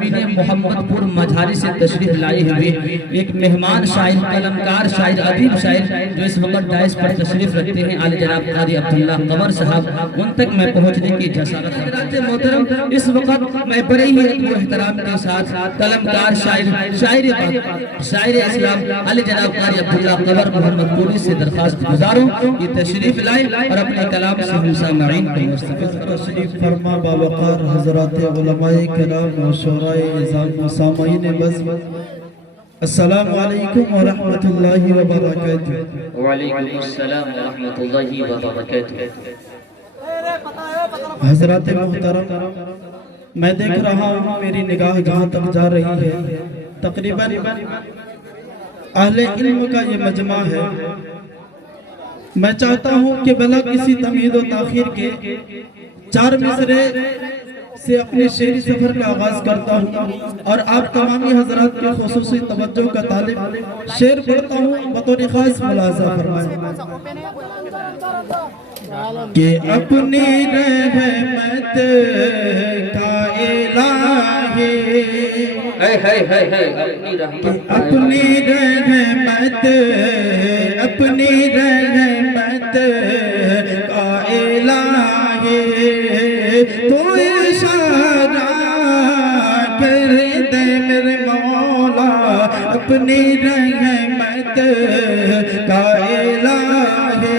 محمد پور مجھاری سے تشریف لائے ہوئے ایک مہمان شاعر، قلمکار شاعر، ادیب شاعر جو اس وقت ڈائس پر تشریف رکھتے ہیں، آل جناب قاری عبداللہ قمر صاحب، ان تک میں پہنچنے کی جسارت ہے۔ حضرات محترم، اس وقت میں بڑے ہی ادب و احترام کے ساتھ قلمکار شاعر اسلام آل جناب قاری عبداللہ قمر محمد پوری سے درخواست گزاروں کہ تشریف لائیں اور اپنے کلام سے ہم سامعین کو مستفید تشریف فرما باوقار حضرات علماء کرام و شعراء اعظام و سامعین بزم، السلام علیکم ورحمت اللہ وبرکاتہ۔ وعلیکم السلام ورحمت اللہ وبرکاتہ۔ حضرات محترم، میں دیکھ رہا ہوں میری نگاہ جہاں تک جا رہی ہے، تقریباً اہل علم کا یہ مجمع ہے۔ میں چاہتا ہوں کہ بلا کسی تمہید و تاخیر کے 4 مصرے سے اپنے شعری سفر کا آغاز کرتا ہوں اور آپ تمامی حضرات کے خصوصی توجہ کا طالب شعر پڑھتا ہوں، بطور خاص ملاحظہ فرمائیں کہ اپنی رحمت کا الہی، اپنی رحمت کا الہی تو اشارہ کر دے میرے مولا، اپنی رحمت کا الہی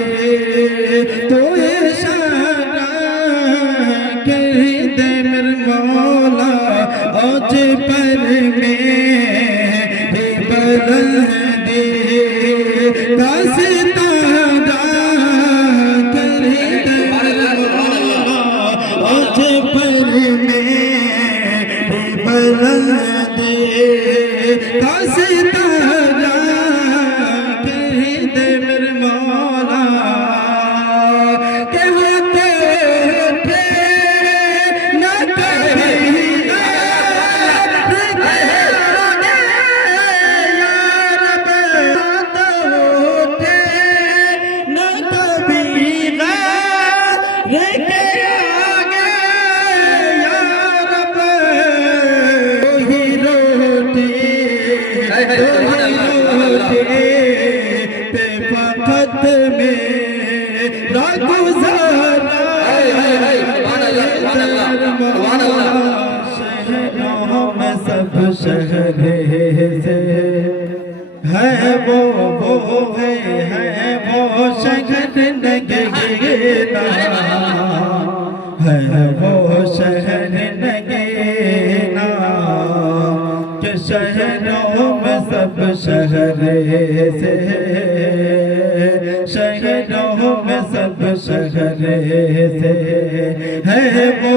تو اشارہ کر دے میرے مولا، آج پر میں بلندی کا ستارہ کر دے مولا، آج پر میں بلندی کا ستارہ کر دے میرے مولا، کہ ہوتے اٹھے نہ کبھی فقط میرا گزارا شہروں میں سب شہر سے ہے وہ شہر نگینا، ہے وہ شہر نگینا، کہ شہروں میں سب شہر سے، شہروں میں سب شہر سے ہے وہ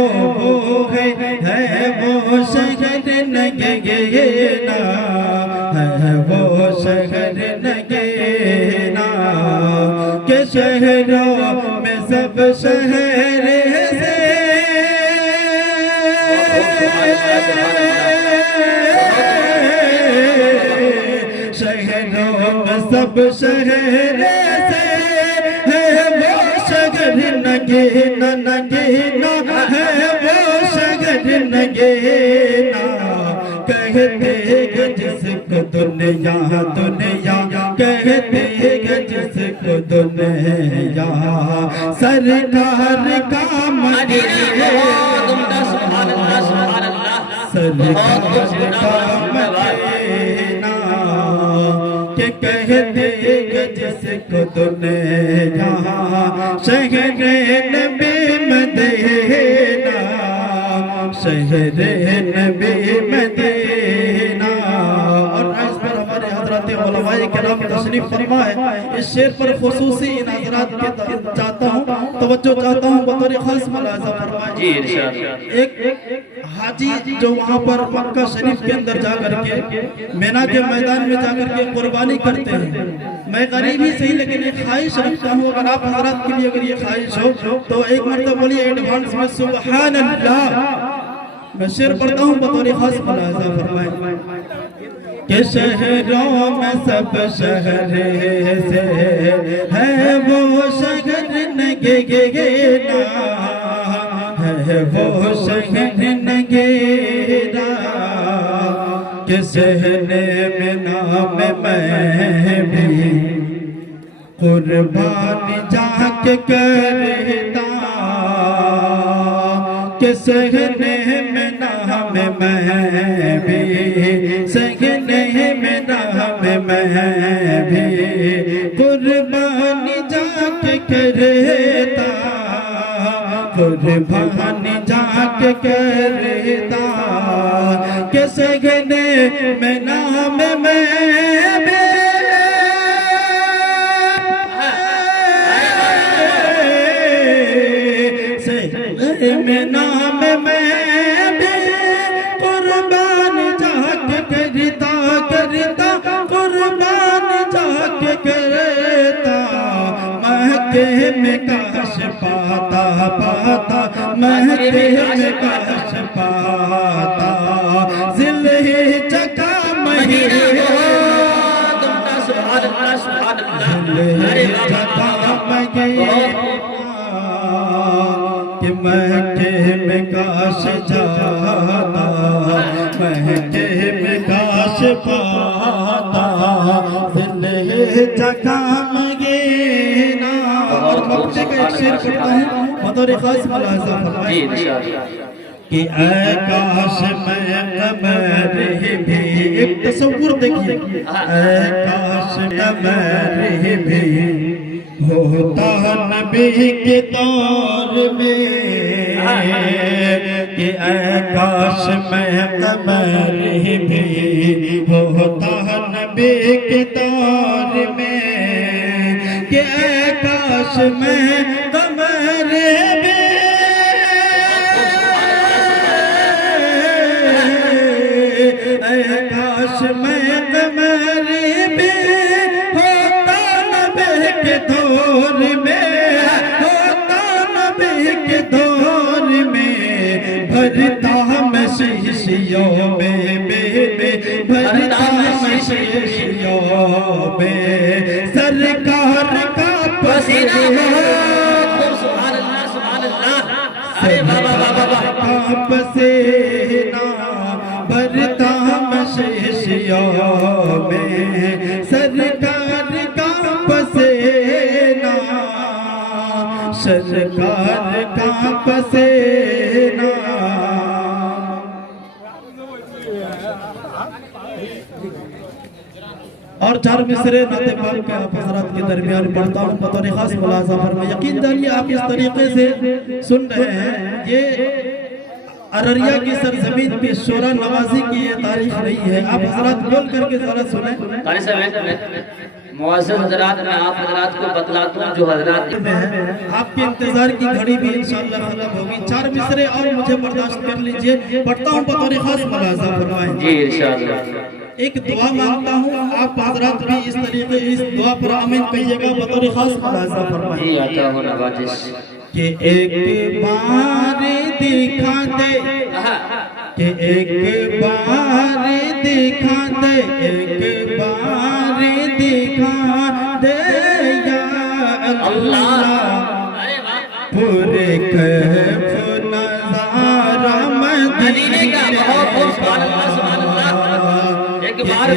شہر نگینا، ہے وہ شہر نگینا، کہ شہروں میں سب شہر سے، شہروں میں سب شہر سے ہے وہ شہر نگینا، نگینا ہے وہ شہر نگینا، کہتے ہیں جس کو دنیا دنیا، کہتے ہیں جس کو دنیا سرکار کا مدینہ، سرکار کا مدینہ، کہ کہتے ہیں جس کو دنیا شہر نبی مدینہ، شہر نبی مدینہ۔ اور اس پر ہمارے حضرات علماء کرام تشریف فرما ہے، اس شعر پر خصوصی ان حضرات کے چاہتا ہوں توجہ چاہتا ہوں، بطور خاص ملاحظہ فرمائیں۔ ایک حاجی جو وہاں پر مکہ شریف کے اندر جا کر کے مینا کے میدان میں جا کر کے قربانی کرتے ہیں، میں غریب ہی صحیح لیکن ایک خواہش رکھتا ہوں، اگر آپ حضرات کے لیے اگر یہ خواہش ہو تو ایک مرتبہ بولیے ایڈوانس میں سبحان اللہ۔ میں شعر پڑھتا ہوں، بطور خاص ملاحظہ فرمائیں کہ شہروں میں سب شہر سے ہے وہ شہر نگینا، ہے وہ شہر نگینا، کہ سہنے میں نام میں بھی قربانی جا کے کرتا کہ سہنے میں نام میں بھی سہنے میں نام میں بھی قربانی جا کے کرتا قربانی جا کے کرتا کہ سہنے میں نام میں بھی میں نام میں بھی قربان جا کے کرتا قربان جا کے کرتا مکے میں کاش پاتا مکے میں کاش پاتا ذوالحجہ کا مہینہ ذوالحجہ کا مہینہ کہ مکے میں کاش جاتا مکے میں کاش پاتا ذوالحجہ کا مہینہ اور مکے کا ایک شعر پڑھتا ہوں بطور خاص ملاحظہ فرمائیں کہ اے کاش میں قمر بھی ایک تصور دیکھیے اے کاش قمر بھی ہوتا نبی کے دور میں کہ اے کاش میں قمر بھی ہوتا نبی کے دور میں کہ اے کاش میں قمر بھی اے کاش میں قمر بھی ہوتا نبی کے دور میں ہوتا نبی کے دور میں بھرتا میں شیشیوں میں بھرتا میں شیشیوں میں سرکار کا پسینہ سبحان اللہ سرکار کا پسینہ بھرتا میں شیشیوں میں سرکار کا پسینہ سرکار کا پسینہ اور چار مصرے نعت پاک کے آپ حضرات کے درمیان پڑھتا ہوں بطور خاص ملاحظہ فرمائیں یقین جانیے آپ اس طریقے سے سن رہے ہیں یہ ارریہ کی سرزمین پہ شورا نوازی کی یہ تاریخ نہیں ہے آپ حضرات بول کر کے ذرا سنیں قاری صاحب معزز حضرات میں آپ حضرات کو بتلاتا ہوں جو حضرات آپ کے انتظار کی گھڑی بھی انشاءاللہ ختم ہوگی چار مصرے اور مجھے برداشت کر لیجئے پڑھتا ہوں بطور خاص ملاحظہ فرمائیں جی انشاءاللہ ایک دعا مانگتا ہوں آپ حضرات بھی اس طریقے اس دعا پر آمین کہیے گا بطور خاص ملاحظہ فرمائیں جی عطا و نوازش کہ ایک بار دکھا دے کہ ایک بار دکھا دے ایک بار دکھا دے یا اللہ پورے کیف نظارہ مدینے کا سبحان اللہ ایک بار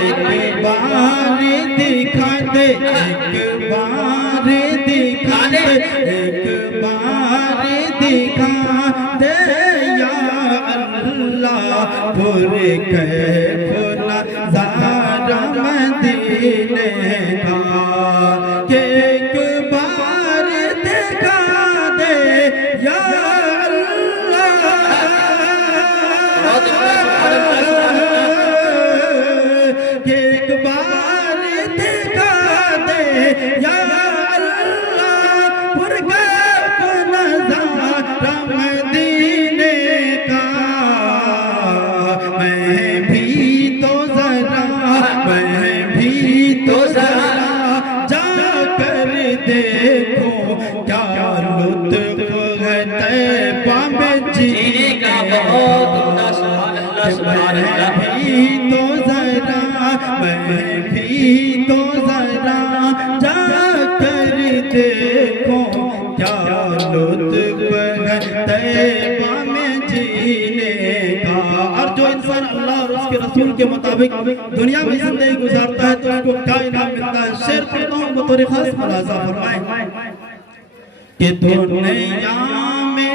دکھا دے ایک بار دکھا دے ایک بار دکھا دے یا اللہ پورے کیف نظارہ مدینے کا کہ ایک بار دکھا دے یا اللہ کہ ایک بار دکھا دے یا اللہ پورے کیف نظارہ مدینے کا میں بھی تو ذرا جا کر دیکھوں کیا لطف ہے طیبہ میں جینے کا بہت سبحان اللہ میں بھی تو ذرا جا کر دیکھوں کیا لطف ہے طیبہ میں جینے کا اور جو انسان اللہ اور اس کے رسول کے مطابق دنیا میں زندگی گزارتا ہے تو اس کو کیا انعام ملتا ہے؟ شعر پڑھتا ہوں بطور خاص ملاحظہ فرمائیں کہ دنیا میں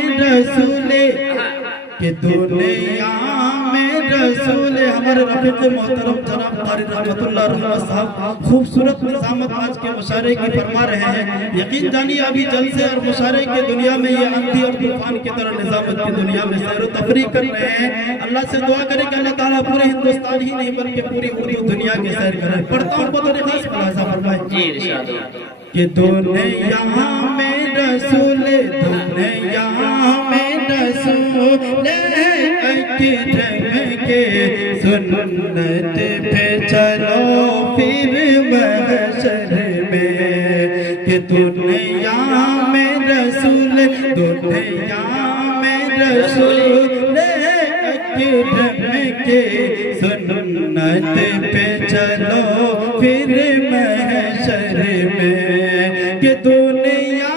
رسول ہمارے رفیق محترم جناب قاری رحمت اللہ رحمت صاحب خوبصورت نظامت آج کے مشاعرے کی فرما رہے ہیں. یقین جانیے ابھی جلسے اور مشاعرے کے دنیا میں یہ اندھی اور طوفان کی طرح نظامت کی دنیا میں سیر و تفریح کر رہے ہیں. اللہ سے دعا کریں کہ اللہ تعالیٰ پورے ہندوستان ہی نہیں بلکہ پوری اردو دنیا کی سیر کریں. پڑھتا ہوں بطور خاص ملاحظہ فرمائیں کہ دنیا میں رسول دنیا میں رسول اکرم کے سنت پہ چلو پھر محشر میں کہ دنیا میں رسول دنیا میں رسول اکرم کے سنت پہ چلو پھر محشر میں کہ دنیا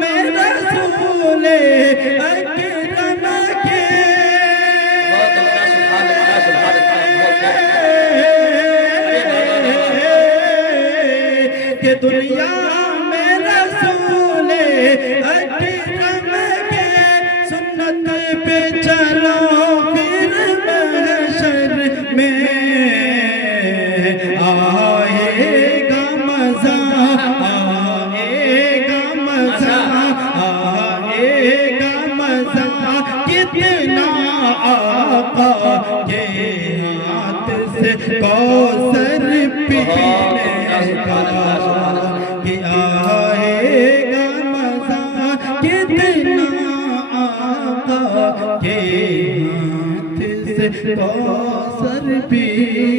میں رسول اکرم کے کہ دنیا میں رسول اکرم کے سنت پہ چلو پھر محشر میں آئے گا مزہ آئے گا مزہ آئے گا مزہ کتنا آقا کے ہاتھ سے کوثر پینے کا کہ آئے گا مزہ کتنا آقا کے ہاتھ سے کوثر پینے